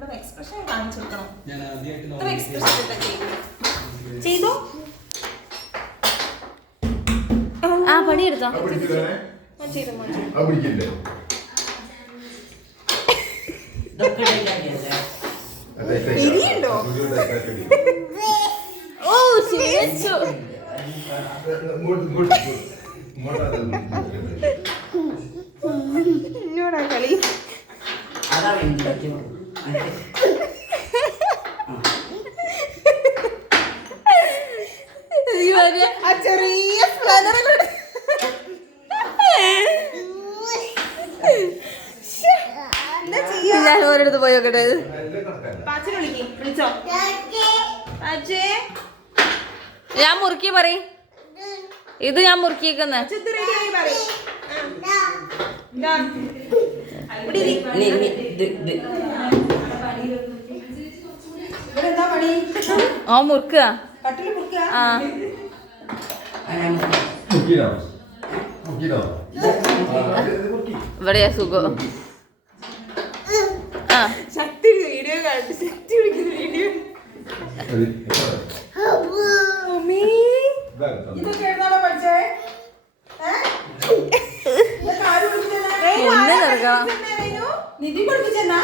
Expression കാണിച്ചെടുക്കണം. ചെയ്തോ ആ പണിയെടുത്തോ ഇരിയുണ്ടോ? ഓ ശരിച്ചു എന്നോടാ കളി. ചെറിയ ഞാൻ ഓരോടുത്ത് പോയി നോക്കട്ടെ. വിളിച്ചോ ഞാൻ മുറുക്കി പറയും. ഇത് ഞാൻ മുറുക്കിയേക്കുന്ന ഓ മുറുക്കുക. ആ ഇവിടെയാ സുഖം. ആ ശക്തി വീഡിയോ കണ്ടു. ശക്തി വിളിക്കുന്ന വീഡിയോ ഒന്ന് നടക്കണം. നിധി പഠിപ്പിച്ചെന്നാ